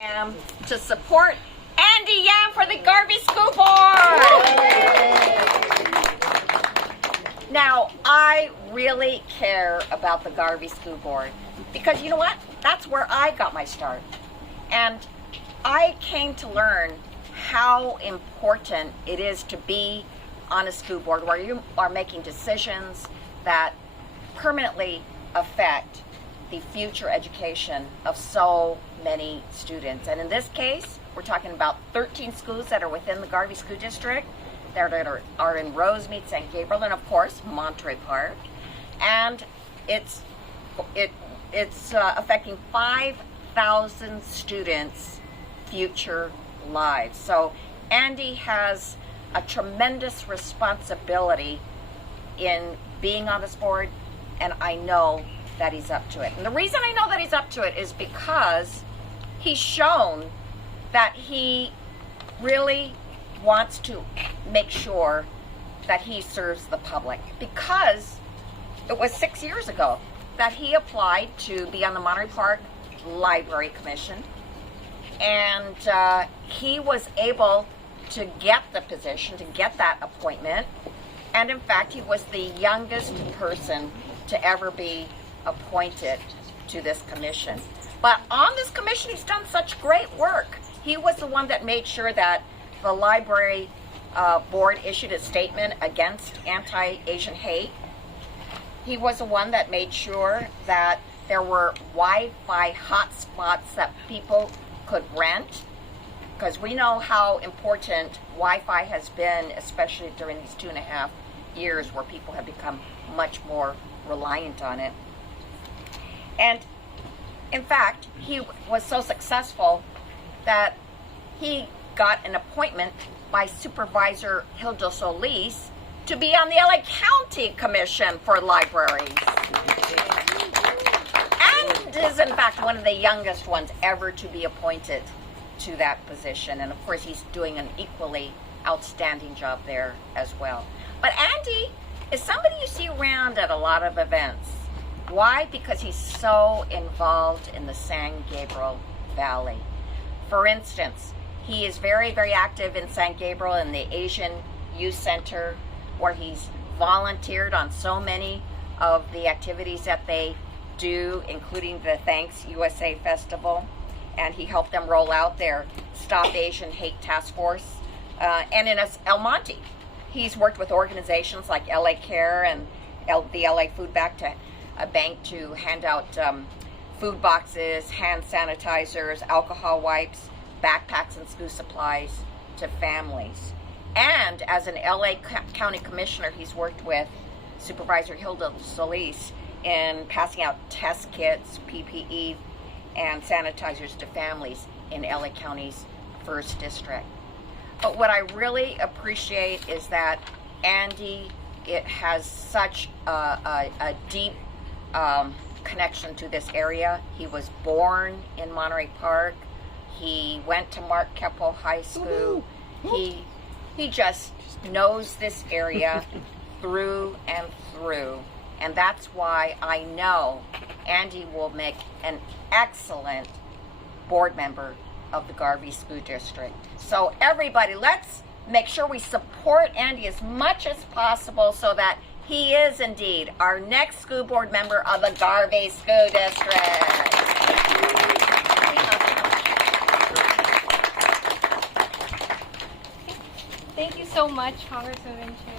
To support Andy Yam for the Garvey School Board. Now, I really care about the Garvey School Board because you know what? That's where I got my start. And I came to learn how important it is to be on a school board where you are making decisions that permanently affect the future education of so many students. And in this case, we're talking about 13 schools that are within the Garvey School District that are in Rosemead, St. Gabriel, and of course, Monterey Park. And it's affecting 5,000 students' future lives. So Andy has a tremendous responsibility in being on this board, and I know that he's up to it. And the reason I know that he's up to it is because he's shown that he really wants to make sure that he serves the public. Because it was 6 years ago that he applied to be on the Monterey Park Library Commission, and he was able to get the position, to get that appointment. And in fact, he was the youngest person to ever be appointed to this commission. But on this commission, he's done such great work. He was the one that made sure that the library board issued a statement against anti-Asian hate. He was the one that made sure that there were Wi-Fi hotspots that people could rent, because we know how important Wi-Fi has been, especially during these 2.5 years where people have become much more reliant on it. And in fact, he was so successful that he got an appointment by Supervisor Hilda Solis to be on the LA County Commission for Libraries. And is in fact one of the youngest ones ever to be appointed to that position. And of course, he's doing an equally outstanding job there as well. But Andy is somebody you see around at a lot of events. Why? Because he's so involved in the San Gabriel Valley. For instance, he is very, very active in San Gabriel in the Asian Youth Center, where he's volunteered on so many of the activities that they do, including the Thanks USA Festival. And he helped them roll out their Stop Asian Hate Task Force. And in El Monte, he's worked with organizations like LA Care and the LA Food Bank to hand out food boxes, hand sanitizers, alcohol wipes, backpacks, and school supplies to families. And as an LA County Commissioner, he's worked with Supervisor Hilda Solis in passing out test kits, PPE, and sanitizers to families in LA County's 1st District. But what I really appreciate is that Andy, it has such a deep connection to this area. He was born in Monterey Park. He went to Mark Keppel High School. He just knows this area through and through. And that's why I know Andy will make an excellent board member of the Garvey School District. So everybody, let's make sure we support Andy as much as possible so that he is indeed our next school board member of the Garvey School District. Thank you so much, Congresswoman Chu.